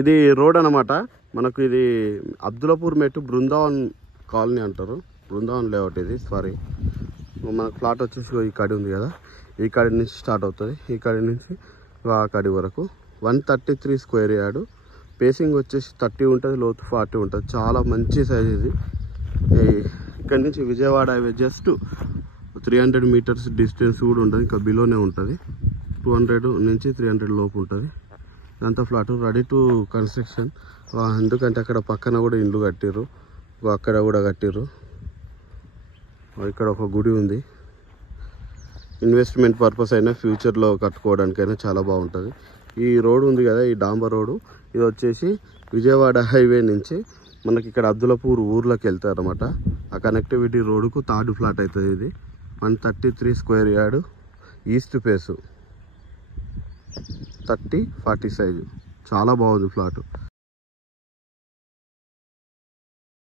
ఇది రోడ్ అనమాట. మనకు ఇది అబ్దుల్లాపూర్ మెట్టు బృందావన్ కాలనీ అంటారు, బృందావన్ లేఅవుట్ ఇది. సారీ, మనకు ఫ్లాట్ వచ్చేసి ఈ కాడి ఉంది కదా, ఈ కాడి నుంచి స్టార్ట్ అవుతుంది. ఈ కాడి నుంచి ఆ కాడి వరకు 133 స్క్వేర్ యార్డు. పేసింగ్ వచ్చేసి 30 ఉంటుంది, లోతు 40 ఉంటుంది. చాలా మంచి సైజ్ ఇది. ఇక్కడ నుంచి Vijayawada highway just 300 metres distance కూడా ఉంటుంది, ఇంకా బిలోనే ఉంటుంది. 200 నుంచి 300 లోపు ఉంటుంది. ఇదంతా ఫ్లాట్ రెడీ టు కన్స్ట్రక్షన్. ఎందుకంటే అక్కడ పక్కన కూడా ఇండ్లు కట్టిర్రు, అక్కడ కూడా కట్టిర్రు. ఇక్కడ ఒక గుడి ఉంది. ఇన్వెస్ట్మెంట్ పర్పస్ అయినా ఫ్యూచర్లో కట్టుకోవడానికైనా చాలా బాగుంటుంది. ఈ రోడ్ ఉంది కదా, ఈ డాంబర్ రోడ్డు, ఇది వచ్చేసి విజయవాడ హైవే నుంచి మనకి ఇక్కడ అబ్దుల్లాపూర్ ఊర్లోకి వెళ్తారు అనమాట. ఆ కనెక్టివిటీ రోడ్డుకు థర్డ్ ఫ్లాట్ అవుతుంది ఇది. 133 square yard, east face, 30-40 size. చాలా బాగుంది ఫ్లాట్.